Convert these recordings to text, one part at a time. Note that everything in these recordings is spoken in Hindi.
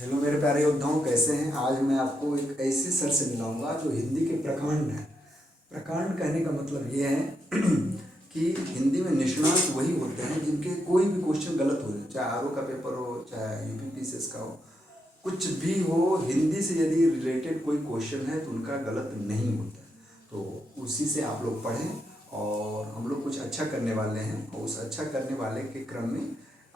हेलो मेरे प्यारे योद्धाओं, कैसे हैं। आज मैं आपको एक ऐसे सर से मिलाऊंगा जो हिंदी के प्रकांड हैं। प्रकांड कहने का मतलब ये है कि हिंदी में निष्णात वही होते हैं जिनके कोई भी क्वेश्चन गलत हो जाए, चाहे आरओ का पेपर हो, चाहे यूपीपीसीएस का हो, कुछ भी हो, हिंदी से यदि रिलेटेड कोई क्वेश्चन है तो उनका गलत नहीं होता। तो उसी से आप लोग पढ़ें और हम लोग कुछ अच्छा करने वाले हैं, और उस अच्छा करने वाले के क्रम में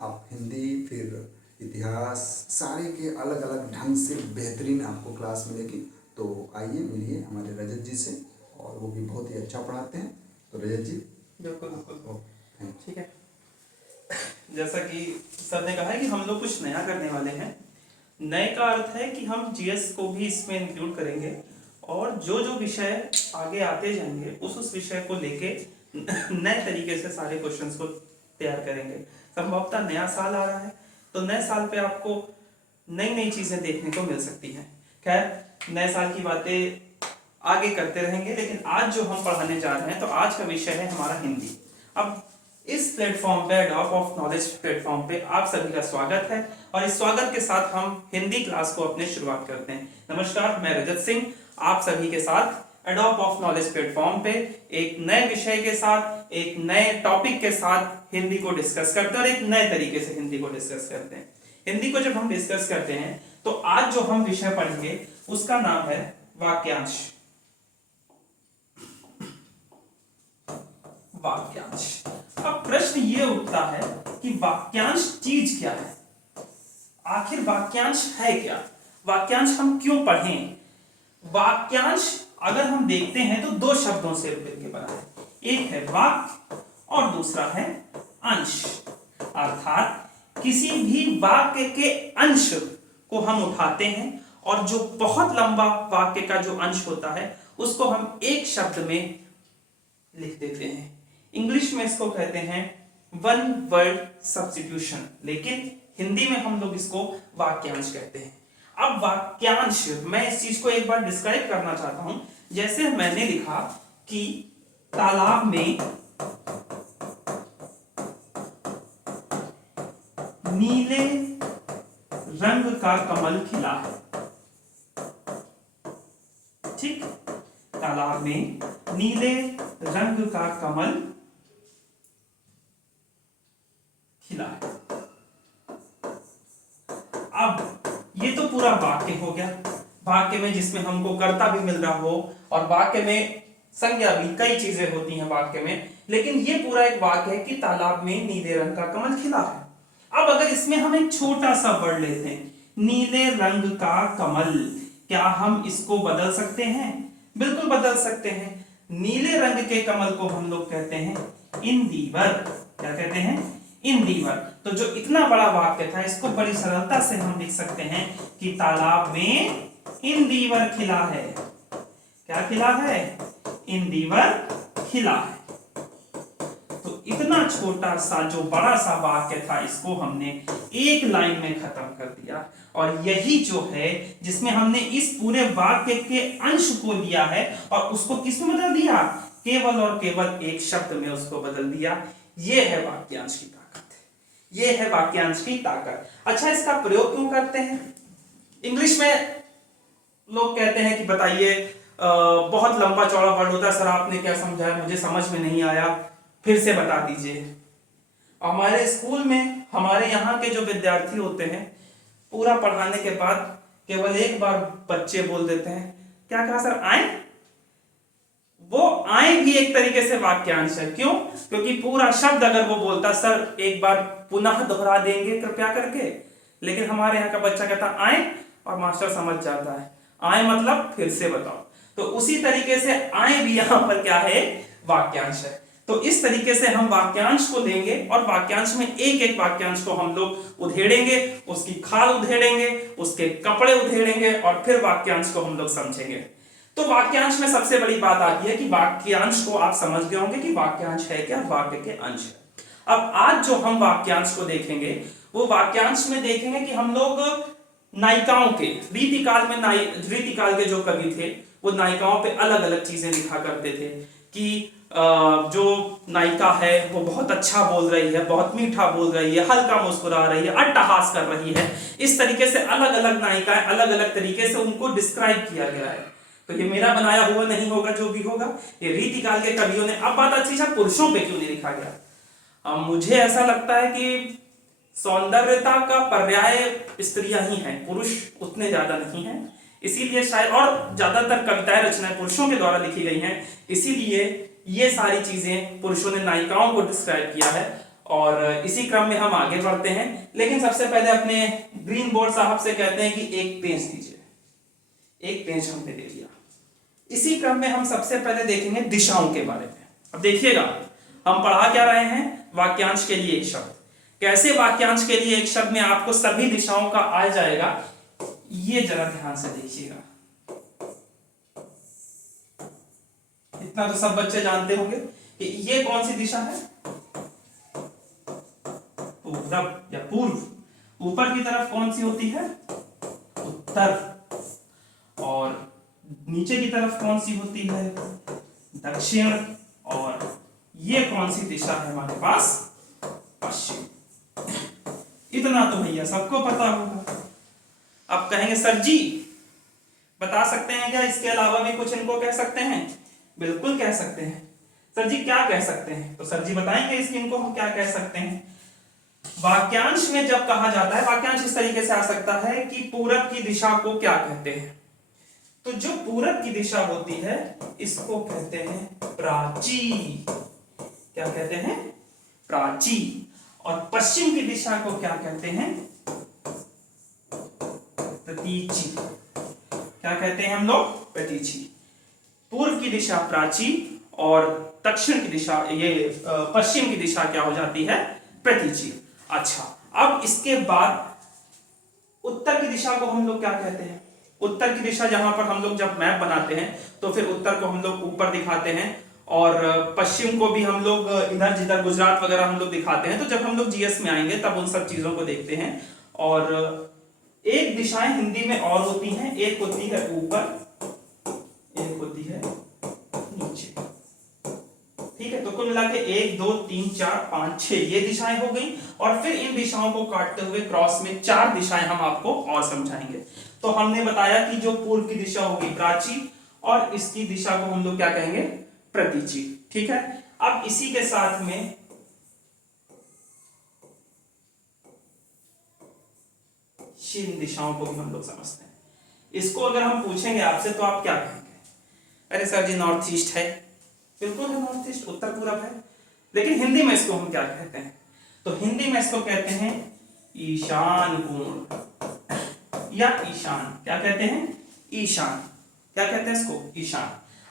आप हिंदी, फिर इतिहास, सारे के अलग अलग ढंग से बेहतरीन आपको क्लास मिलेगी। तो आइए मिलिए हमारे रजत जी से, और वो भी बहुत ही अच्छा पढ़ाते हैं। तो रजत जी, बिल्कुल बिल्कुल थैंक ठीक है। जैसा कि सर ने कहा है कि हम लोग कुछ नया करने वाले हैं। नए का अर्थ है कि हम जीएस को भी इसमें इंक्लूड करेंगे, और जो जो विषय आगे आते जाएंगे उस विषय को लेके नए तरीके से सारे क्वेश्चंस को तैयार करेंगे। संभवतः नया साल आ रहा है, तो नए साल पे आपको नई नई चीजें देखने को मिल सकती हैं। खैर, नए साल की बातें आगे करते रहेंगे, लेकिन आज जो हम पढ़ाने जा रहे हैं, तो आज का विषय है हमारा हिंदी। अब इस प्लेटफॉर्म पे, एडॉप ऑफ नॉलेज प्लेटफॉर्म पे आप सभी का स्वागत है, और इस स्वागत के साथ हम हिंदी क्लास को अपने शुरुआत करते हैं। नमस्कार, मैं रजत सिंह आप सभी के साथ एडॉप ऑफ नॉलेज प्लेटफॉर्म पे एक नए विषय के साथ, एक नए टॉपिक के साथ हिंदी को डिस्कस करते हैं, और एक नए तरीके से हिंदी को डिस्कस करते हैं। हिंदी को जब हम डिस्कस करते हैं, तो आज जो हम विषय पढ़ेंगे उसका नाम है वाक्यांश। वाक्यांश। अब प्रश्न ये उठता है कि वाक्यांश चीज क्या है, आखिर वाक्यांश है क्या, वाक्यांश हम क्यों पढ़ें। वाक्यांश अगर हम देखते हैं तो दो शब्दों से मिलकर बना है, एक है वाक्य और दूसरा है अंश। अर्थात किसी भी वाक्य के अंश को हम उठाते हैं, और जो बहुत लंबा वाक्य का जो अंश होता है उसको हम एक शब्द में लिख देते हैं। इंग्लिश में इसको कहते हैं वन वर्ड सब्स्टिट्यूशन, लेकिन हिंदी में हम लोग इसको वाक्यांश कहते हैं। अब वाक्यांश, मैं इस चीज को एक बार डिस्क्राइब करना चाहता हूं। जैसे मैंने लिखा कि तालाब में नीले रंग का कमल खिला है। ठीक, तालाब में नीले रंग का कमल खिला है। अब ये तो पूरा वाक्य हो गया, वाक्य में जिसमें हमको कर्ता भी मिल रहा हो, और वाक्य में संज्ञा भी, कई चीजें होती हैं वाक्य में, लेकिन ये पूरा एक वाक्य है कि तालाब में नीले रंग का कमल खिला है। अब अगर इसमें हम एक छोटा सा वर्ड लेते हैं, नीले रंग का कमल, क्या हम इसको बदल सकते हैं? बिल्कुल बदल सकते हैं। नीले रंग के कमल को हम लोग कहते हैं इंदिवर। क्या कहते हैं? इंदिवर। तो जो इतना बड़ा वाक्य था, इसको बड़ी सरलता से हम लिख सकते हैं कि तालाब में इंदिवर खिला है। क्या खिला है? इंदिवर खिला है। तो इतना छोटा सा जो बड़ा सा वाक्य था, इसको हमने एक लाइन में खत्म कर दिया, और यही जो है जिसमें हमने इस पूरे वाक्य के अंश को लिया है और उसको किसमें बदल दिया? केवल और केवल एक शब्द में उसको बदल दिया। ये है वाक्यांश की ताकत, ये है वाक्यांश की ताकत। अच्छा, इसका प्रयोग क्यों करते हैं? इंग्लिश में लोग कहते हैं कि बताइए, बहुत लंबा चौड़ा वर्ड होता है, सर आपने क्या समझाया, मुझे समझ में नहीं आया, फिर से बता दीजिए। हमारे स्कूल में, हमारे यहाँ के जो विद्यार्थी होते हैं, पूरा पढ़ाने के बाद केवल एक बार बच्चे बोल देते हैं, क्या कहा सर, आए? वो आए भी एक तरीके से वाक्यांश है। क्यों? क्योंकि पूरा शब्द अगर वो बोलता, सर एक बार पुनः दोहरा देंगे कृपया करके, लेकिन हमारे यहाँ का बच्चा कहता आए, और मास्टर समझ जाता है आए मतलब फिर से बताओ। तो उसी तरीके से आए भी यहाँ पर क्या है? वाक्यांश है। तो इस तरीके से हम वाक्यांश को लेंगे, और वाक्यांश में एक एक वाक्यांश को हम लोग उधेड़ेंगे, उसकी खाल उधेड़ेंगे, उसके कपड़े उधेड़ेंगे, और फिर वाक्यांश को हम लोग समझेंगे। तो वाक्यांश में सबसे बड़ी बात आती है कि वाक्यांश को आप समझ गए होंगे कि वाक्यांश है क्या? वाक्य के अंश है। अब आज जो हम वाक्यांश को देखेंगे, वो वाक्यांश में देखेंगे कि हम लोग नायिकाओं के, रीतिकाल में रीतिकाल के जो कवि थे, वो नायिकाओं पे अलग अलग चीजें लिखा करते थे कि जो नायिका है वो बहुत अच्छा बोल रही है, बहुत मीठा बोल रही है, हल्का मुस्कुरा रही है, अट्टहास कर रही है। इस तरीके से अलग अलग नायिकाएं अलग अलग तरीके से उनको डिस्क्राइब किया गया है। तो ये मेरा बनाया हुआ नहीं होगा, जो भी होगा ये रीतिकाल के कवियों ने। अब बात अच्छी है, पुरुषों पे क्यों नहीं लिखा गया? मुझे ऐसा लगता है कि सौंदर्यता का पर्याय स्त्रियां ही हैं, पुरुष उतने ज्यादा नहीं हैं, इसीलिए शायद, और ज्यादातर कविताएं रचनाएं पुरुषों के द्वारा लिखी गई हैं, इसीलिए ये सारी चीजें पुरुषों ने नायिकाओं को डिस्क्राइब किया है। और इसी क्रम में हम आगे बढ़ते हैं, लेकिन सबसे पहले अपने ग्रीन बोर्ड साहब से कहते हैं कि एक पेज दीजिए। एक पेज हमने दे दिया। इसी क्रम में हम सबसे पहले देखेंगे दिशाओं के बारे में। अब देखिएगा हम पढ़ा क्या रहे हैं, वाक्यांश के लिए एक शब्द। कैसे वाक्यांश के लिए एक शब्द में आपको सभी दिशाओं का आ जाएगा, ये जरा ध्यान से देखिएगा। इतना तो सब बच्चे जानते होंगे कि ये कौन सी दिशा है, पूरब या पूर्व। ऊपर की तरफ कौन सी होती है, उत्तर। और नीचे की तरफ कौन सी होती है, दक्षिण। और ये कौन सी दिशा है हमारे पास, पश्चिम। इतना तो भैया सबको पता होगा। अब कहेंगे सर जी बता सकते हैं क्या इसके अलावा भी कुछ इनको कह सकते हैं? बिल्कुल कह सकते हैं। सर जी क्या कह सकते हैं? तो सर जी बताएंगे इसकी इनको हम क्या कह सकते हैं। वाक्यांश में जब कहा जाता है, वाक्यांश इस तरीके से आ सकता है कि पूरब की दिशा को क्या कहते हैं। तो जो पूरब की दिशा होती है इसको कहते हैं प्राची। क्या कहते हैं, प्राची। और पश्चिम की दिशा को क्या कहते हैं, प्रतीची। क्या कहते हैं हम लोग, प्रतीची। पूर्व की दिशा प्राची और दक्षिण की दिशा, ये पश्चिम की दिशा क्या हो जाती है, प्रतीची। अच्छा, अब इसके बाद उत्तर की दिशा को हम लोग क्या कहते हैं। उत्तर की दिशा जहां पर हम लोग जब मैप बनाते हैं तो फिर उत्तर को हम लोग ऊपर दिखाते हैं और पश्चिम को भी हम लोग इधर जिधर गुजरात वगैरह हम लोग दिखाते हैं। तो जब हम लोग जीएस में आएंगे तब उन सब चीजों को देखते हैं। और एक दिशाएं हिंदी में और होती हैं, एक होती है ऊपर, एक होती है नीचे। ठीक है, तो कुल मिला के 1 2 3 4 5 6 ये दिशाएं हो गई। और फिर इन दिशाओं को काटते हुए क्रॉस में 4 दिशाएं हम आपको और समझाएंगे। तो हमने बताया कि जो पूर्व की दिशा होगी प्राची और इसकी दिशा को हम लोग क्या कहेंगे, प्रतीची। ठीक है, अब इसी के साथ में इन दिशाओं को भी हम लोग समझते हैं। इसको अगर हम पूछेंगे आपसे तो आप क्या कहेंगे? अरे सर जी नॉर्थ ईस्ट है। बिल्कुल है, नॉर्थ ईस्ट उत्तर पूरब है। लेकिन हिंदी में इसको हम क्या कहते हैं? तो हिंदी में इसको कहते हैं ईशान कोण या ईशान। क्या कहते हैं, ईशान। क्या कहते हैं इसको, ईशान।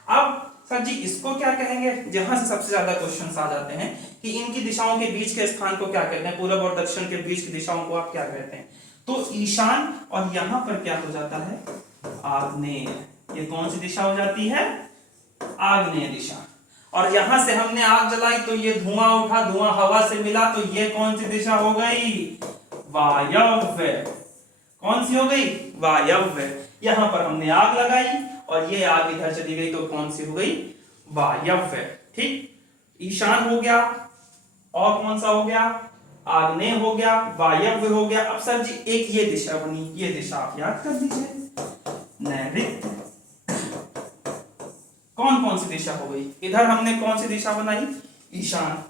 अब सर जी इसको क्या कहेंगे? जहां से सबसे ज्यादा क्वेश्चंस आ जाते हैं कि इनकी दिशाओं के बीच के स्थान को क्या कहते हैं, पूरब और दक्षिण के बीच की दिशाओं को आप क्या कहते हैं? तो ईशान, और यहां पर क्या हो जाता है, आग्नेय। ये कौन सी दिशा हो जाती है, आग्नेय दिशा। और यहां से हमने आग जलाई तो ये धुआं उठा, धुआं हवा से मिला तो ये कौन सी दिशा हो गई, वायव्य। कौन सी हो गई, वायव्य। यहां पर हमने आग लगाई और ये आग इधर चली गई तो कौन सी हो गई, वायव्य। ठीक, ईशान हो गया, और कौन सा हो गया, आग्नेय हो गया, वायव्य हो गया। अब सर जी एक ये दिशा बनी, ये दिशा आप याद कर दीजिए, नैऋत्य। कौन कौन सी दिशा हो गई, इधर हमने कौन सी दिशा बनाई, ईशान।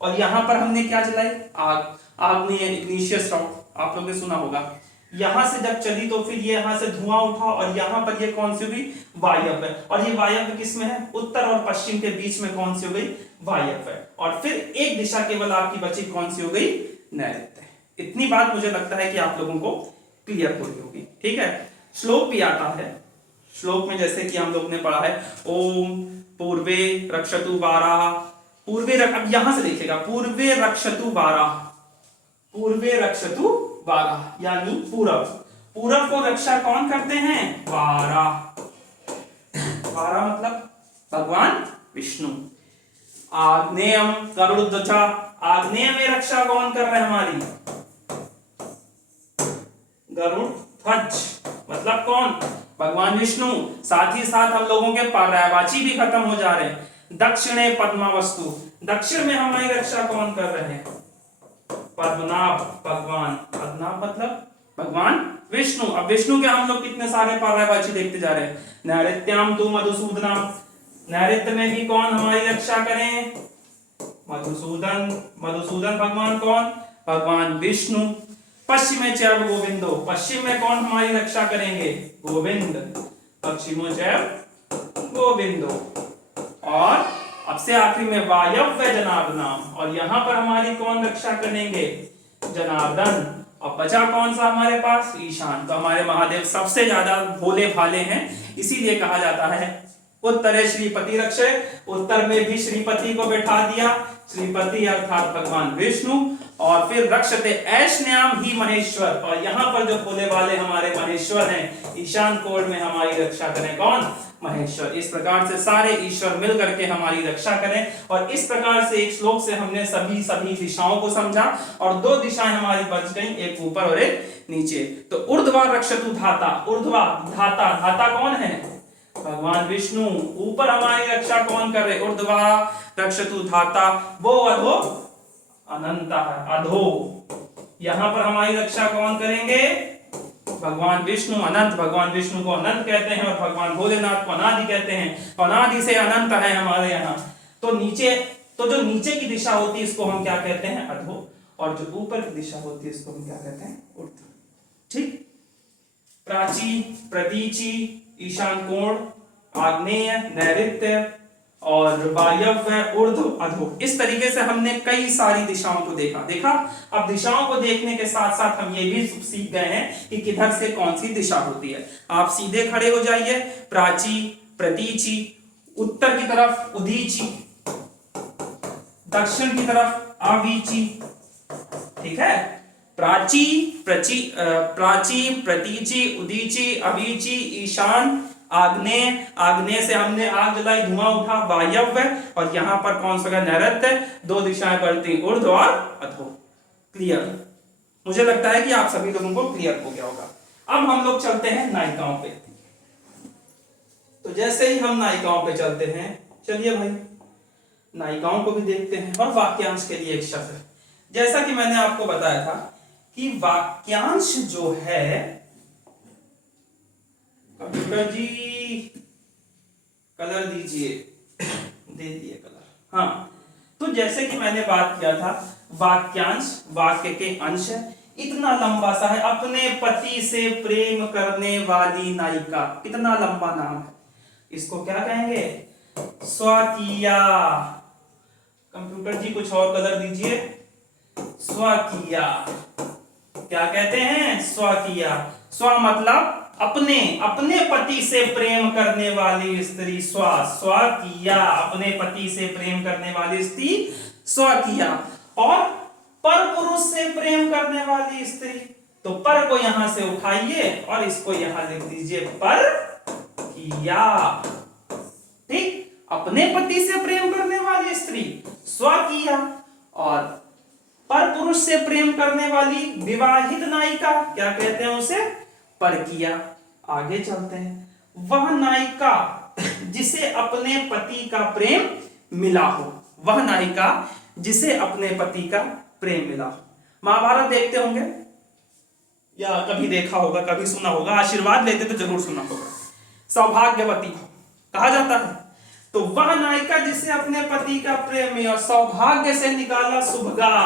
और यहां पर हमने क्या जलाई, आग, आग्नेय, इग्निशियस रॉक, आप लोगों ने सुना होगा। यहां से जब चली तो फिर ये यहां से धुआं उठा और यहां पर ये कौन सी हुई, वायव्य। और ये वायव्य किस में है, उत्तर और पश्चिम के बीच में कौन सी हो गई, वायव्य। और फिर एक दिशा केवल आपकी बची, कौन सी हो गई, नैऋत्य। इतनी बात मुझे लगता है कि आप लोगों को क्लियर हो गई होगी। ठीक है, श्लोक भी आता है। श्लोक में जैसे कि हम लोग ने पढ़ा है, ओम पूर्वे रक्षतु वाराह, पूर्वे अब यहां से देखिएगा, पूर्वे रक्षतु वाराह, पूर्वे रक्षतु वाराह यानी पूरब। पूरब को रक्षा कौन करते हैं, वाराह। वाराह मतलब भगवान विष्णु। आग्नेयम गरुड़ध्वजा, आग्नेय में रक्षा कौन कर रहे हैं हमारी, गरुड़ ध्वज मतलब कौन, भगवान विष्णु। साथ ही साथ हम लोगों के पर्यायवाची भी खत्म हो जा रहे हैं। दक्षिणे पद्मावस्तु, दक्षिण में हमारी रक्षा कौन कर रहे हैं? पद्मनाभ भगवान। पद्मनाभ मतलब भगवान विष्णु। अब विष्णु के हम लोग कितने सारे पर्यायवाची देखते जा रहे हैं। नैऋत्याम तु मधुसूदना, नैऋत्य में भी कौन हमारी रक्षा करें? मधुसूदन। मधुसूदन भगवान कौन? भगवान विष्णु। पश्चिमे चैव गोविंदो, पश्चिम में कौन हमारी रक्षा करेंगे? गोविंद। पश्चिमो चैव गोविंदो। और अब से आखिरी में वायव्य जनार्दनाम, और यहां पर हमारी कौन रक्षा करेंगे? जनार्दन। और बचा कौन सा हमारे पास? ईशान। तो हमारे महादेव सबसे ज्यादा भोले भाले हैं, इसीलिए कहा जाता है उत्तरे श्रीपति रक्षे। उत्तर में भी श्रीपति को बैठा दिया, श्रीपति अर्थात भगवान विष्णु। और फिर रक्षते ऐष्ण्याम ही महेश्वर, और यहाँ पर जो भोले वाले हमारे महेश्वर हैं, ईशान कोण में हमारी रक्षा करें कौन? महेश्वर। इस प्रकार से सारे ईश्वर मिल करके हमारी रक्षा करें। और इस प्रकार से एक श्लोक से हमने सभी दिशाओं को समझा, और दो दिशाएं हमारी बच गई, एक ऊपर और एक नीचे। तो ऊर्ध्वा रक्षतु धाता, ऊर्ध्वा धाता, धाता कौन है? भगवान विष्णु। ऊपर हमारी रक्षा कौन कर रहे? ऊर्ध्वा रक्षतु धाता, वो अधो अनंत है, अधो। यहां पर हमारी रक्षा कौन करेंगे? भगवान विष्णु। अनंत, भगवान विष्णु को अनंत कहते हैं, और भगवान भोलेनाथ को अनादि कहते हैं। अनादि से अनंत है हमारे यहाँ। तो नीचे, तो जो नीचे की दिशा होती है इसको हम क्या कहते हैं? अधो। और जो ऊपर की दिशा होती है इसको हम क्या कहते हैं? ऊर्ध्व। ठीक। प्राची, प्रतीची, ईशान कोण, आग्नेय, नैऋत्य और वायव्य, ऊर्ध्व, अधो। इस तरीके से हमने कई सारी दिशाओं को देखा। अब दिशाओं को देखने के साथ साथ हम ये भी सीख गए हैं कि किधर से कौन सी दिशा होती है। आप सीधे खड़े हो जाइए। प्राची, प्रतीची, उत्तर की तरफ उदीची, दक्षिण की तरफ अवीची। ठीक है। प्राची, प्रतीची, उदीची, अवीची, ईशान, आग्नेय। आग्नेय से हमने आग जलाई, धुआं उठा। वायव्य, और यहां पर कौन सा? नैऋत्य। दो दिशाएं बढ़ती, ऊर्ध्व और अधो। क्लियर? मुझे लगता है कि आप सभी लोगों को क्लियर हो गया होगा। अब हम लोग चलते हैं नायिकाओं पे। तो जैसे ही हम नायिकाओं पे चलते हैं, चलिए भाई नायिकाओं को भी देखते हैं। और वाक्यांश के लिए एक शब्द, जैसा कि मैंने आपको बताया था कि वाक्यांश जो है, कंप्यूटर जी कलर दीजिए, दे दिए कलर। हाँ, तो जैसे कि मैंने बात किया था, वाक्यांश वाक्य के अंश है। इतना लंबा सा है, अपने पति से प्रेम करने वाली नायिका। इतना लंबा नाम है, इसको क्या कहेंगे? स्वकीया। कंप्यूटर जी कुछ और कलर दीजिए। स्वकीया। क्या कहते हैं? स्वकीया। स्व मतलब अपने पति से प्रेम करने वाली स्त्री। स्वकीया, अपने पति से प्रेम करने वाली स्त्री स्वकीया। और पर पुरुष से प्रेम करने वाली स्त्री, तो पर को यहां से उठाइए और इसको यहां लिख दीजिए, पर किया। ठीक। अपने पति से प्रेम करने वाली स्त्री स्वकीया, और पर पुरुष से प्रेम करने वाली विवाहित नायिका क्या कहते हैं? उसे परकिया। आगे चलते हैं। वह नायिका जिसे अपने पति का प्रेम मिला हो, वह नायिका जिसे अपने पति का प्रेम मिला हो। महाभारत देखते होंगे या कभी देखा होगा, कभी सुना होगा। आशीर्वाद लेते तो जरूर सुना होगा। सौभाग्यवती कहा जाता है। तो वह नायिका जिसे अपने पति का प्रेम मिला, सौभाग्य से निकाला सुभगा,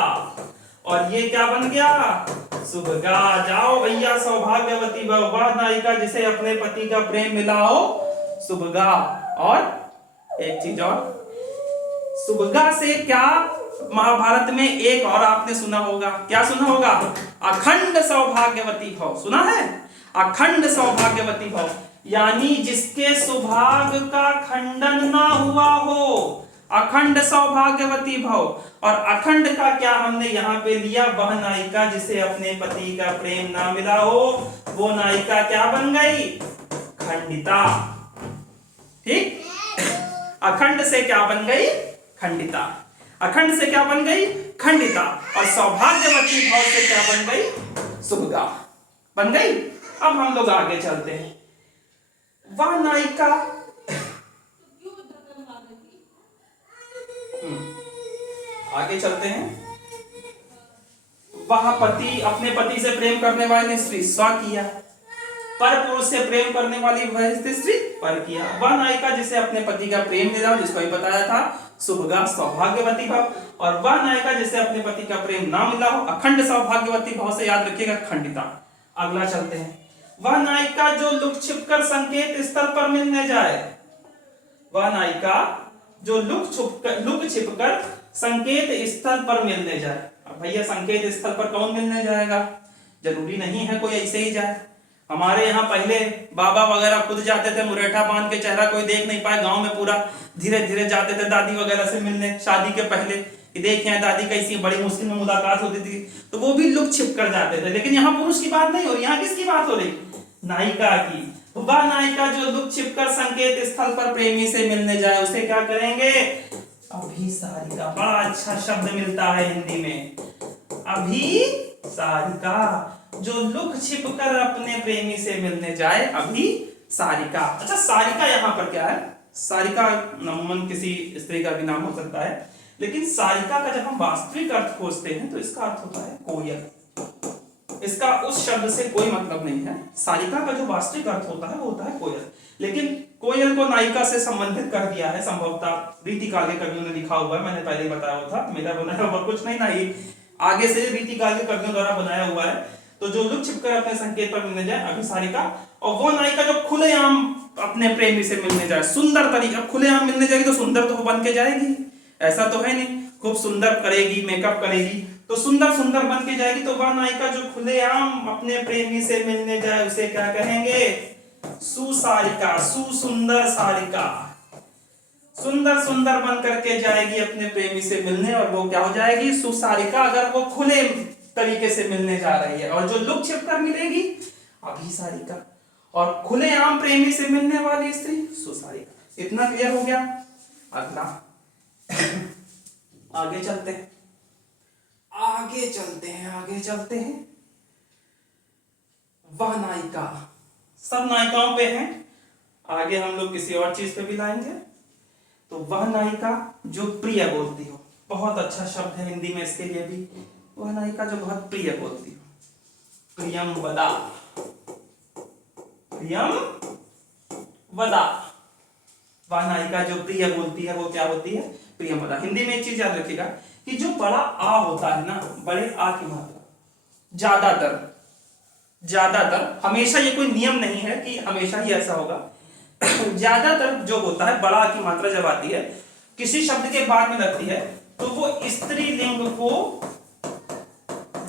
और ये क्या बन गया? सुभगा। जाओ भैया, सौभाग्यवती वह नायिका जिसे अपने पति का प्रेम मिला हो, सुभगा। और एक चीज और, सुभगा से क्या महाभारत में एक और आपने सुना होगा, क्या सुना होगा? अखंड सौभाग्यवती भव। सुना है? अखंड सौभाग्यवती भव, यानी जिसके सौभाग्य का खंडन ना हुआ हो, अखंड सौभाग्यवती भव। और अखंड का क्या हमने यहाँ पे लिया? वह नायिका जिसे अपने पति का प्रेम ना मिला हो, वो नायिका क्या बन गई? खंडिता। ठीक। अखंड से क्या बन गई? खंडिता। अखंड से क्या बन गई? खंडिता। और सौभाग्यवती भाव से क्या बन गई? सुभगा बन गई। अब हम लोग आगे चलते हैं। वह नायिका आगे चलते हैं। वह पति अपने पति से प्रेम करने वाली स्त्री स्व किया, पर पुरुष से प्रेम करने वाली वह स्त्री पर किया। वह नायिका जिसे अपने पति का प्रेम मिला, जिसको भी बताया था, सुभगा सौभाग्यवती भाव। और वह नायिका जिसे अपने पति का प्रेम ना मिला हो, अखंड सौभाग्यवती भाव से याद रखिएगा, खंडिता। अगला चलते हैं। वह नायिका जो लुक छिपकर संकेत स्थल पर मिलने जाए, वह नायिका जो लुक छिपकर संकेत स्थल पर मिलने जाए। अब भैया संकेत स्थल पर कौन मिलने जाएगा? जरूरी नहीं है कोई ऐसे ही जाए। हमारे यहाँ पहले बाबा वगैरह खुद जाते थे, मुरेठा बांध के, चेहरा कोई देख नहीं पाए, गांव में पूरा धीरे धीरे जाते थे दादी वगैरह से मिलने शादी के पहले, कि देखे दादी कैसी, बड़ी मुश्किल में मुलाकात होती थी, तो वो भी लुक छिप कर जाते थे। लेकिन यहाँ पुरुष की बात नहीं हो रही, यहाँ किसकी बात हो रही? नायिका की। वह नायिका जो लुक छिपकर संकेत स्थल पर प्रेमी से मिलने जाए, उसे क्या करेंगे? अभिसारिका। बड़ा अच्छा शब्द मिलता है हिंदी में, अभिसारिका। जो लुक छिपकर अपने प्रेमी से मिलने जाए, अभिसारिका। अच्छा, सारिका यहाँ पर क्या है? सारिका नमूमन किसी स्त्री का भी नाम हो सकता है, लेकिन सारिका का जब हम वास्तविक अर्थ खोजते हैं तो इसका अर्थ होता है कोयल। इसका उस शब्द से कोई मतलब नहीं है। सारिका का जो वास्तविक अर्थ होता है वो होता है कोयल, लेकिन कोयल को नायिका से संबंधित कर दिया है संभवतः रीतिकाल के कवियों ने लिखा हुआ है। मैंने पहले ही बताया हुआ था, मेरा बनाया हुआ कुछ नहीं ना, ये आगे से रीतिकाल के कवियों द्वारा बनाया हुआ है। तो जो लुक छिपकर अपने संकेत पर मिलने जाए, अभिसारिका। और वो नायिका जो खुलेआम अपने प्रेमी से मिलने जाए, सुंदर तरीके। अब खुलेआम मिलने जाएगी तो सुंदर तो बन के जाएगी, ऐसा तो है नहीं, खूब सुंदर करेगी, मेकअप करेगी, तो सुंदर सुंदर बन के जाएगी। तो वह नायिका जो खुलेआम अपने प्रेमी से मिलने जाए, उसे क्या कहेंगे? सुसारिका। सुसुंदर सारिका, सुंदर सुंदर बन करके जाएगी अपने प्रेमी से मिलने, और वो क्या हो जाएगी? सुसारिका, अगर वो खुले तरीके से मिलने जा रही है। और जो लुक छिपकर मिलेगी, अभिसारिका। और खुलेआम प्रेमी से मिलने वाली स्त्री, सुसारिका। इतना क्लियर हो गया? अगला आगे चलते हैं, आगे चलते हैं। वह नायिका, सब नायिकाओं पे हैं, आगे हम लोग किसी और चीज पे भी लाएंगे। तो वह नायिका जो प्रिय बोलती हो, बहुत अच्छा शब्द है हिंदी में इसके लिए भी। वह नायिका जो बहुत प्रिय बोलती हो, प्रियम वदा, प्रियम वदा। वह नायिका जो प्रिय बोलती है, वो क्या होती है? प्रियम वदा। हिंदी में एक चीज याद रखिएगा कि जो बड़ा आ होता है ना, बड़े आ की मात्रा ज्यादातर, हमेशा ये कोई नियम नहीं है कि हमेशा ही ऐसा होगा, ज्यादातर जो होता है बड़ा आ की मात्रा जब आती है किसी शब्द के बाद में लगती है, तो वो स्त्रीलिंग को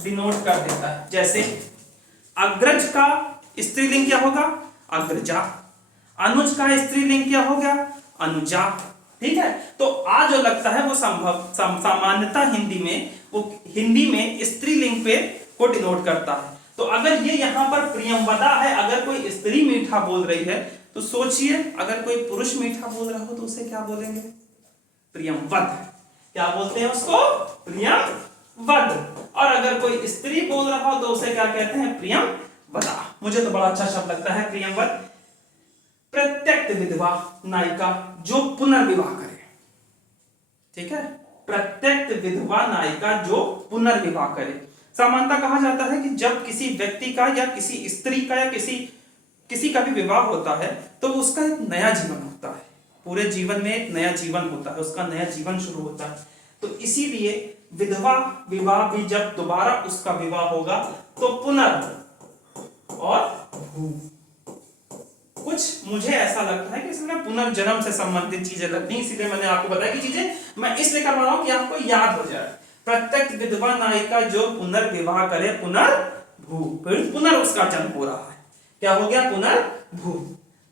डिनोट कर देता है। जैसे अग्रज का स्त्रीलिंग क्या होगा? अग्रजा। अनुज का स्त्रीलिंग क्या हो गया? अनुजा। ठीक है, तो आ जो लगता है वो सामान्यता हिंदी में स्त्रीलिंग पे को डिनोट करता है। तो अगर ये यहाँ पर प्रियमवदा है, अगर कोई स्त्री मीठा बोल रही है, तो सोचिए अगर कोई पुरुष मीठा बोल रहा हो तो उसे क्या बोलेंगे? प्रियमवद। क्या बोलते हैं उसको? प्रियमवद। और अगर कोई स्त्री बोल रहा हो तो उसे क्या कहते हैं? प्रियमवदा। मुझे तो बड़ा अच्छा शब्द लगता है प्रियमवद। प्रत्यक्त विधवा नायिका जो पुनर्विवाह करे। ठीक है, प्रत्यक्त विधवा नायिका जो पुनर्विवाह करे। सामान्यतः कहा जाता है कि जब किसी व्यक्ति का या किसी स्त्री का या किसी का भी विवाह होता है तो उसका एक नया जीवन होता है, पूरे जीवन में एक नया जीवन होता है, उसका नया जीवन शुरू होता है। तो इसीलिए विधवा विवाह भी जब दोबारा उसका विवाह होगा तो पुनर् और भू, कुछ मुझे ऐसा लगता है कि इसमें पुनर्जन्म से संबंधित चीजें लगती हैं, इसीलिए मैंने आपको बताया कि चीजें मैं इसलिए करवा रहा हूं कि आपको याद हो जाए। प्रत्येक विधवा नायिका जो पुनर्विवाह करे, पुनर्भू, पुनर् उसका जन्म हो रहा है। क्या हो गया? पुनर्भू।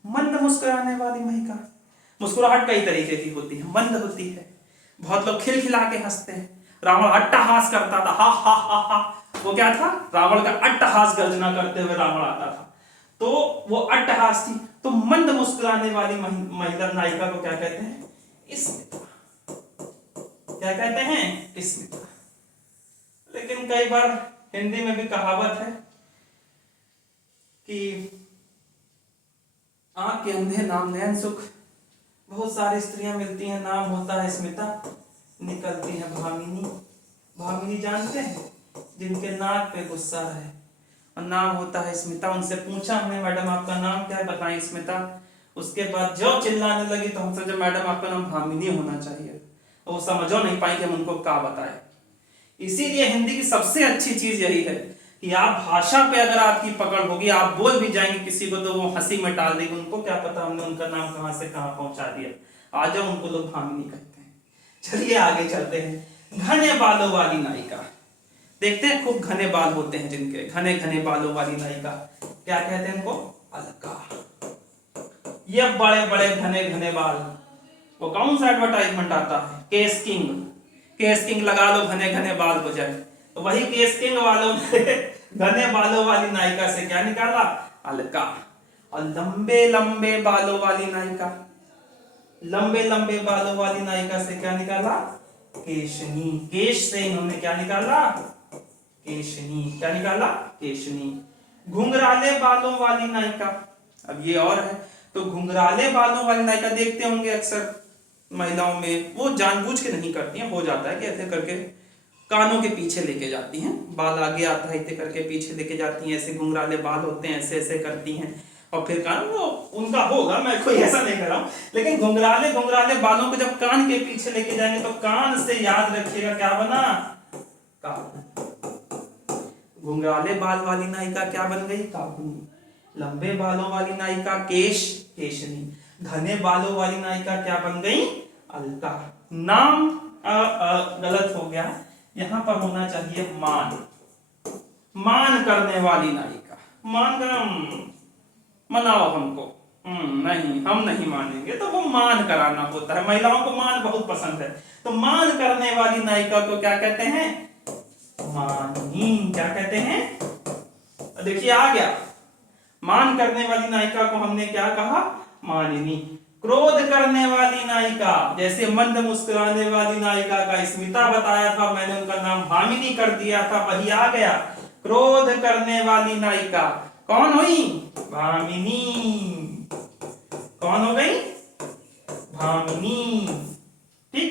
मंद मुस्कुराने वाली महिका। मुस्कुराहट कई तरीके की होती है, मंद होती है, बहुत लोग खिलखिला के हंसते हैं। रावण अट्टहास करता था, हा हा हा हा, वो क्या था? रावण का अट्टहास गर्जना करते हुए रावण आता था, तो वो अट्टहास थी। तो मंद मुस्कुराने वाली महिला नायिका को क्या कहते हैं? स्मिता। क्या कहते हैं? स्मिता। लेकिन कई बार हिंदी में भी कहावत है कि आंख के अंधे नाम नयन सुख। बहुत सारी स्त्रियां मिलती हैं, नाम होता है स्मिता, निकलती है भामिनी। भामिनी जानते हैं, जिनके नाक पे गुस्सा है और नाम होता है स्मिता। उनसे पूछा हमने, मैडम आपका नाम क्या है, बताएं स्मिता। उसके बाद जो चिल्लाने लगी तो हम समझे मैडम आपका नाम भामिनी होना चाहिए। और वो समझो नहीं पाई कि हम उनको क्या बताएं। इसीलिए हिंदी की सबसे अच्छी चीज यही है कि आप भाषा पे अगर आपकी पकड़ होगी, आप बोल भी जाएंगे किसी को तो वो हंसी में टाल देगी। उनको क्या पता हमने उनका नाम कहां से कहां पहुंचा दिया। आ जाओ, उनको लोग भामिनी कहते हैं। चलिए आगे चलते हैं। घने बालों वाली नायिका, देखते हैं खूब घने बाल होते हैं जिनके, घने घने बालों वाली नायिका क्या कहते हैं इनको? अलका। ये बड़े बड़े घने घने बाल, वो कौन सा एडवर्टाइजमेंट आता है? Case king. केस किंग लगा लो, घने घने बाल हो जाए। तो वही केस किंग वालों ने घने बालों वाली नायिका से क्या निकाला? अलका। और लंबे लंबे बालों वाली नायिका, लंबे लंबे बालों वाली नायिका से क्या निकाला? केशनी। केश से इन्होंने क्या निकाला? केशनी। क्या निकाला? केशनी। घुंघराले बालों वाली नायिका, अब ये और है। तो घुंघराले बालों वाली नायिका देखते होंगे अक्सर महिलाओं में, वो जानबूझ के नहीं करती हैं, हो जाता है कि ऐसे करके कानों के पीछे लेके जाती हैं, बाल आगे आता है ऐसे करके पीछे लेके जाती हैं, ऐसे घुंघराले बाल होते हैं, ऐसे ऐसे करती हैं और फिर कान, वो उनका होगा, मैं कोई ऐसा नहीं कर रहा हूं। लेकिन घुंघराले घुंघराले बालों को जब कान के पीछे लेके जाएंगे तो कान से याद रखिएगा क्या बना? कान। घुंघराले बाल वाली नायिका क्या बन गई? काकुनी। लंबे बालों वाली नायिका केश, केशनी। घने बालों वाली नायिका क्या बन गई? अलका। नाम गलत हो गया, यहां पर होना चाहिए मान। मान करने वाली नायिका। मान कर मनाओ हमको। नहीं, हम नहीं मानेंगे, तो वो मान कराना होता है। महिलाओं को मान बहुत पसंद है, तो मान करने वाली नायिका को क्या कहते हैं? मानिनी। क्या कहते हैं? देखिए आ गया, मान करने वाली नायिका को हमने क्या कहा? मानिनी। क्रोध करने वाली नायिका, जैसे मंद मुस्कुराने वाली नायिका का स्मिता बताया था, मैंने उनका नाम भामिनी कर दिया था, वही आ गया। क्रोध करने वाली नायिका कौन हुई? भामिनी। कौन हो गई? भामिनी। ठीक,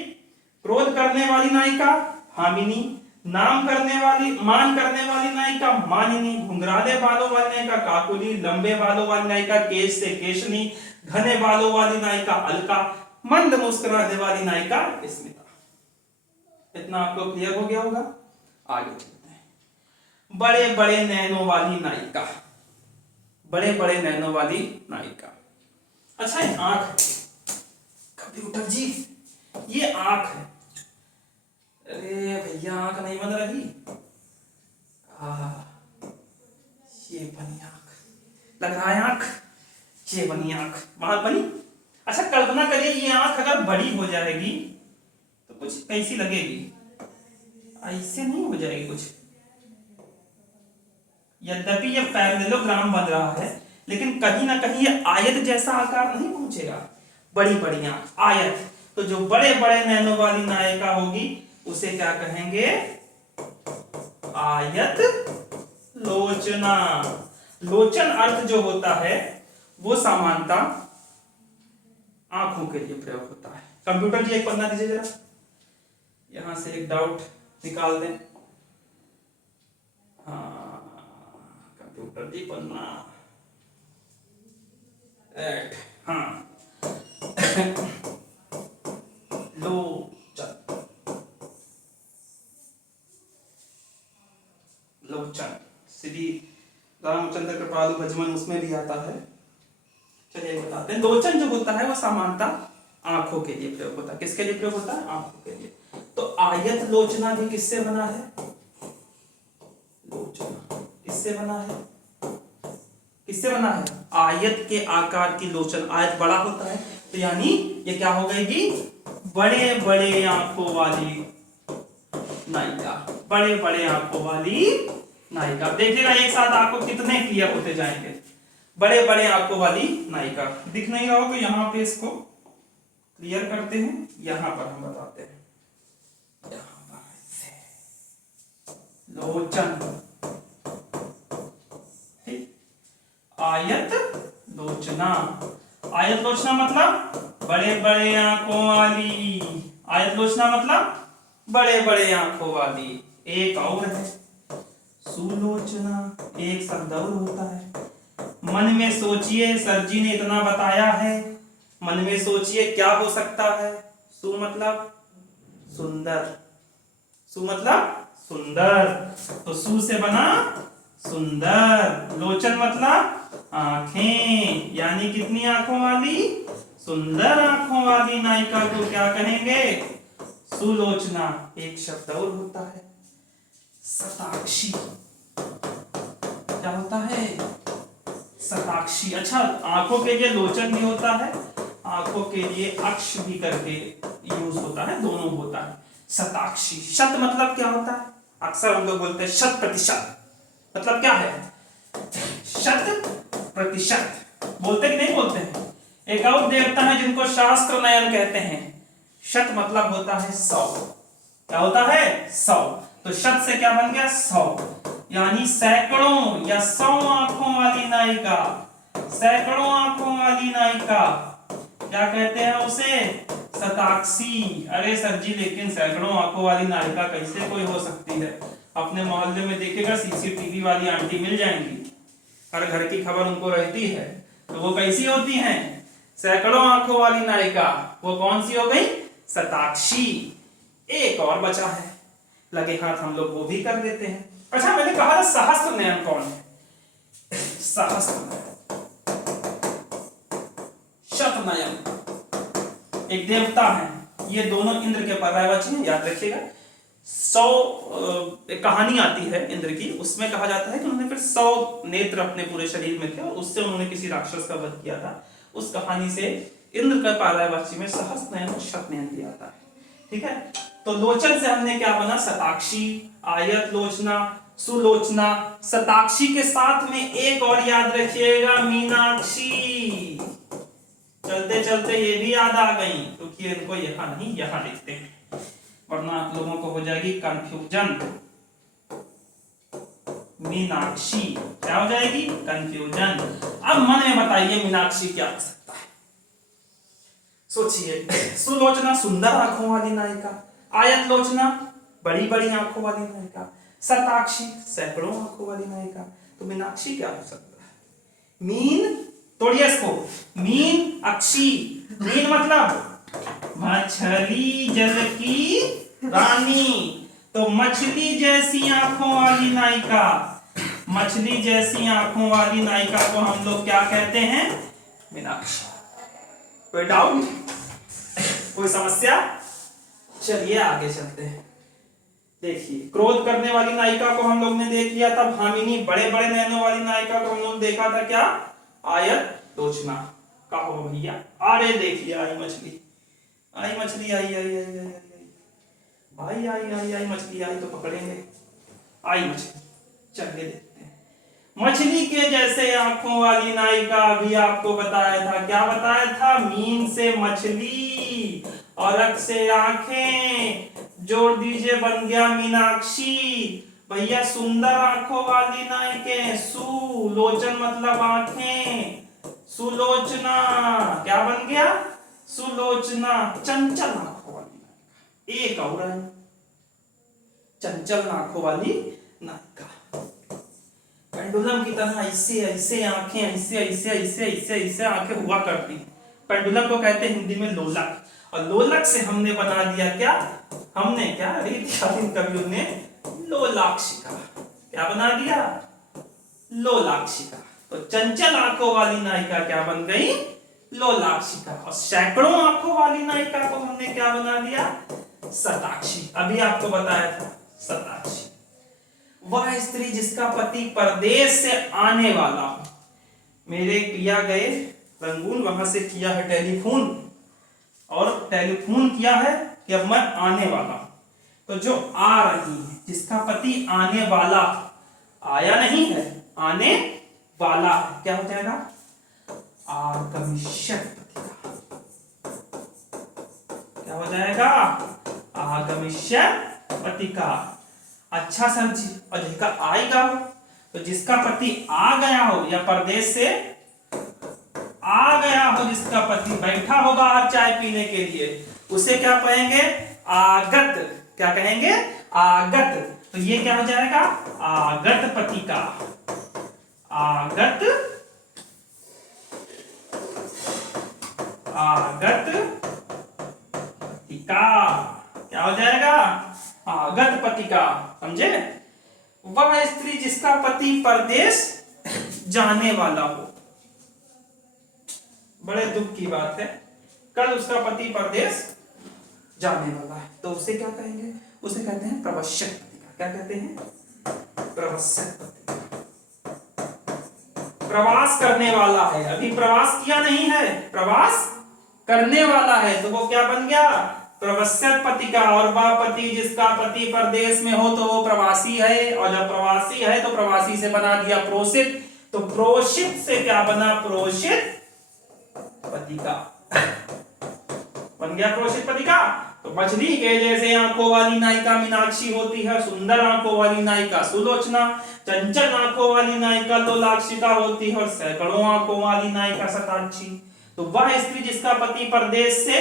क्रोध करने वाली नायिका भामिनी, नाम करने वाली, मान करने वाली नायिका मानिनी, घुंघराले बालों वाली नायिका काकुली, लंबे बालों वाली नायिका केश से केशनी, घने बालों वाली नायिका अलका, मंद मुस्कुराने वाली नायिका स्मिता। इतना आपको क्लियर हो गया होगा। आगे चलते हैं। बड़े बड़े नैनों वाली नायिका, बड़े बड़े नैनों वाली नायिका। अच्छा, ये आंख है कंप्यूटर जी, ये आंख है। अरे भैया आंख नहीं बन रही। ये बनी आंख, लग रहा है आंख, ये बनी आंख, बाहर बनी। अच्छा कल्पना करिए, ये आंख अगर बड़ी हो जाएगी तो कुछ कैसी लगेगी? ऐसे नहीं हो जाएगी कुछ। यद्यपि ये पैरेललोग्राम बन रहा है, लेकिन कहीं ना कहीं ये आयत जैसा आकार नहीं पहुंचेगा। बड़ी बड़ी आंख, आयत। तो जो बड़े बड़े नैनों वाली नायिका होगी उसे क्या कहेंगे? आयत लोचना। लोचन अर्थ जो होता है वो सामान्यता आंखों के लिए प्रयोग होता है। कंप्यूटर जी एक पन्ना दीजिए जरा, यहां से एक डाउट निकाल दें। हाँ कंप्यूटर जी पन्ना, हाँ लोचन, लोचन श्री रामचंद्र कृपालु भजमन उसमें भी आता है। चलिए बताते हैं। लोचन जो होता है वो सामान्यता आंखों के लिए प्रयोग होता है। किसके लिए प्रयोग होता है? आंखों के लिए। तो आयत लोचना भी किससे बना है? लोचना किससे बना है? किससे बना है? आयत के आकार की लोचन। आयत बड़ा होता है तो यानी ये क्या हो गई? बड़े बड़े आंखों वाली नायिका। बड़े बड़े आंखों वाली नायिका। देखिएगा एक साथ आपको कितने क्लियर होते जाएंगे। बड़े बड़े आंखों वाली नायिका। दिख नहीं रहा हो तो यहां पे इसको क्लियर करते हैं, यहां पर हम बताते हैं। लोचन, ठीक, आयत लोचना। आयत लोचना मतलब बड़े बड़े आंखों वाली। आयत लोचना मतलब बड़े बड़े आंखों वाली। एक और है सुलोचना, एक शब्द और होता है। मन में सोचिए, सर जी ने इतना बताया है, मन में सोचिए क्या हो सकता है। सु मतलब सुंदर, सु मतलब सुंदर, तो सु से बना सुंदर। लोचन मतलब आंखें, यानी कितनी आंखों वाली, सुंदर आंखों वाली नायिका को क्या कहेंगे, सुलोचना। एक शब्द और होता है शताक्षी। क्या होता है, शताक्षी। अच्छा, आंखों के लिए लोचन भी होता है, आंखों के लिए अक्ष भी करके यूज होता है, दोनों होता है। शताक्षी। शत मतलब क्या होता है, अक्सर हम लोग बोलते हैं शत प्रतिशत, मतलब क्या है, शत प्रतिशत। बोलते कि नहीं बोलते हैं। एक और देवता है जिनको शास्त्र नयन कहते हैं। शत मतलब होता है 100। क्या होता है, 100। तो शत से क्या बन गया, 100, यानी सैकड़ों या 100 आंखों वाली नायिका। सैकड़ों आंखों वाली नायिका क्या कहते हैं उसे, शताक्षी। अरे सर जी, लेकिन सैकड़ों आंखों वाली नायिका कैसे कोई हो सकती है। अपने मोहल्ले में देखिएगा सीसीटीवी वाली आंटी मिल जाएंगी, हर घर की खबर उनको रहती है। तो वो कैसी होती हैं, सैकड़ों आंखों वाली नायिका। वो कौन सी हो गई, शताक्षी। एक और बचा है, लगे हाथ हम लोग वो भी कर देते हैं। अच्छा, मैंने कहा था सहस्त्र नयन कौन है, सहस्त्र नयन, शतनयन एक देवता है। ये दोनों इंद्र के पर्यायवाची हैं, याद रखिएगा। 100 एक कहानी आती है इंद्र की, उसमें कहा जाता है कि उन्होंने फिर 100 नेत्र अपने पूरे शरीर में थे और उससे उन्होंने किसी राक्षस का वध किया था। उस कहानी से इंद्र का पर्यायवाची में सहस्त्र नयन और शतनयन दिया जाता है। ठीक है, तो लोचन से हमने क्या बना, शताक्षी, आयत लोचना, सुलोचना। शताक्षी के साथ में एक और याद रखिएगा, मीनाक्षी। चलते चलते ये भी याद आ गई, क्योंकि इनको यहां नहीं यहां लिखते हैं, वरना आप लोगों को हो जाएगी कंफ्यूजन। मीनाक्षी क्या हो जाएगी, कंफ्यूजन। अब मन में बताइए मीनाक्षी क्या हो सकता है, सोचिए। सुलोचना सुंदर आंखों वाली नायिका, आयत लोचना बड़ी बड़ी आंखों वाली नायिका, शताक्षी सैकड़ों आंखों वाली नायिका। तो मीनाक्षी क्या हो सकता है, मीन, तोड़िए इसको, मीन अक्षी। मीन मतलब मछली जल की रानी, तो मछली जैसी आंखों वाली नायिका। मछली जैसी आंखों वाली नायिका को हम लोग क्या कहते हैं, मीनाक्षी। कोई डाउट, कोई समस्या? चलिए आगे चलते हैं। देखिए, क्रोध करने वाली नायिका को हम लोग ने देख लिया था भामिनी। बड़े बड़े नैनों वाली नायिका को हम लोग देखा था क्या, आयत लोचना। कहो भैया, अरे देखिए आई मछली, आई मछली, आई आई आई आई आई आई आई आई मछली आई, तो पकड़ेंगे। आई मछली, चलिए देखते हैं। मछली के जैसे आंखों वाली नायिका अभी आपको बताया था, क्या बताया था, मीन से मछली और अक्ष से आंखें, जोड़ दीजिए बन गया मीनाक्षी। भैया सुंदर आंखों वाली नायिका, सुलोचन मतलब आंखें, सुलोचना क्या बन गया, सुलोचना। चंचल आंखों वाली नायिका, एक और है चंचल आंखों वाली नायिका। पेंडुलम की तरह ऐसे ऐसे आंखें, ऐसे ऐसे ऐसे ऐसे ऐसे आंखें हुआ करती। पेंडुलम को कहते हैं हिंदी में लोलक, और लोलक से हमने बना दिया क्या, हमने क्या कवियों ने लोलाक्षिका। क्या बना दिया, लोलाक्षिका। तो चंचल आंखों वाली नायिका क्या बन गई, लोलाक्षिका। और सैकड़ों आंखों वाली नायिका को हमने क्या बना दिया, शताक्षी। अभी आपको बताया था शताक्षी, वह स्त्री जिसका पति परदेश से आने वाला हो। मेरे पिया गए रंगून, वहां से किया है टेलीफोन, और टेलीफोन किया है कि अब मैं आने वाला हूं। तो जो आ रही है, जिसका पति आने वाला, आया नहीं है, आने वाला है, क्या हो जाएगा, आगमिष्यत पतिका। क्या हो जाएगा, आगमिष्यत पतिका। अच्छा सर जी, और जिसका आएगा हो, तो जिसका पति आ गया हो या परदेश से आ गया हो, जिसका पति बैठा हो बाहर चाय पीने के लिए, उसे क्या कहेंगे, आगत। क्या कहेंगे? आगत। तो ये क्या हो जाएगा? आगत पतिका। आगत पतिका क्या हो जाएगा? आगत पतिका। समझे? वह स्त्री जिसका पति परदेश जाने वाला हो। बड़े दुख की बात है, कल उसका पति परदेश जाने वाला है, तो उसे क्या कहेंगे? उसे कहते हैं प्रवश्यक पतिका। क्या कहते हैं? प्रवश्यक पतिका। प्रवास करने वाला है, अभी प्रवास किया नहीं है, प्रवास करने वाला है, तो वो क्या बन गया? प्रवश्यक पतिका। और वह पति जिसका पति परदेश में हो तो वो प्रवासी है, और जब प्रवासी है तो प्रवासी से बना दिया प्रोषित, तो प्रोषित से क्या बना? प्रोषित पतिका बन गया, प्रोषित पतिका। तो मछली के जैसे आंखों वाली नायिका मीनाक्षी होती है, सुंदर आंखों वाली नायिका सुलोचना, चंचल आंखों वाली नायिका लोलाक्षिता होती है, और सैकड़ों आंखों वाली नायिका शताक्षी। तो वह स्त्री जिसका पति परदेश से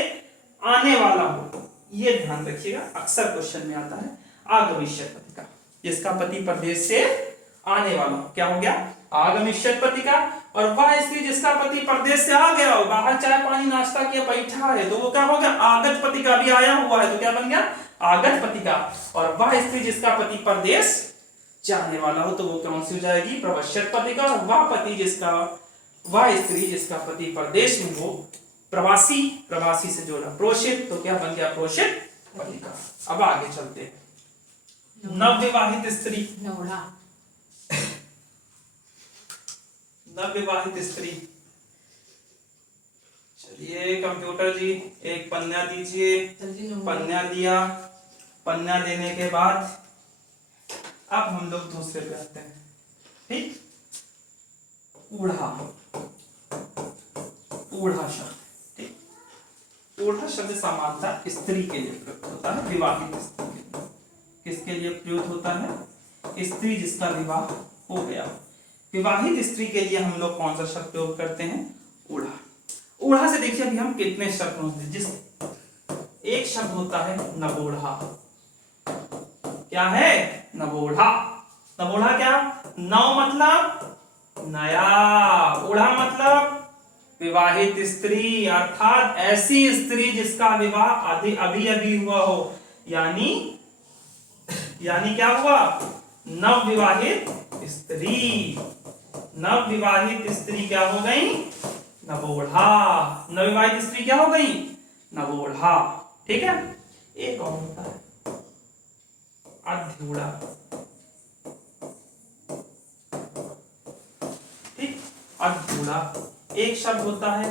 आने वाला हो, ये ध्यान रखिएगा, अक्सर क्वेश्चन में आता है। आगमिष्यक पतिका, जिसका पति परदेश से आने वाला हो, क्या हो गया? आगमिष्यक पतिका। और वह स्त्री जिसका पति परदेश से आ गया हो, बाहर चाय पानी नाश्ता किया बैठा है, तो वो क्या हो गया? आगत पतिका। भी आया हुआ है तो क्या बन गया? आगत पतिका। और वह स्त्री जिसका पति परदेश जाने वाला हो, तो वो कौन सी हो जाएगी? प्रवश्यक पतिका। और वह स्त्री जिसका पति परदेश में हो, प्रवासी, प्रवासी से जोड़ा प्रोषित, तो क्या बन गया? प्रोषित पतिका। अब आगे चलते हैं। नवविवाहित स्त्री, नवविवाहित स्त्री। चलिए कंप्यूटर जी एक पन्ना दीजिए। पन्ना दिया। पन्ना देने के बाद अब हम लोग दूसरे पे आते हैं। ठीक, ऊढ़ा। ऊढ़ा शब्द, ठीक, ऊढ़ा शब्द सामान्यतः स्त्री के लिए प्रयुक्त होता है, विवाहित स्त्री के लिए। किसके लिए प्रयुक्त होता है? स्त्री जिसका विवाह हो गया। विवाहित स्त्री के लिए हम लोग कौन सा शब्द प्रयोग करते हैं? ऊढ़ा। ऊढ़ा से देखिए अभी हम कितने शब्द होते हैं। जिस एक शब्द होता है नवोढ़ा। क्या है? नवोढ़ा। नवोढ़ा क्या? नव मतलब नया, ऊढ़ा मतलब विवाहित स्त्री, अर्थात ऐसी स्त्री जिसका विवाह अभी अभी हुआ हो, यानी क्या हुआ? नवविवाहित स्त्री। नवविवाहित स्त्री क्या हो गई? नवोढ़ा। नवविवाहित स्त्री क्या हो गई? नवोढ़ा। ठीक है। एक और होता है अध्यूढ़ा। ठीक, अध्यूढ़ा। एक शब्द होता है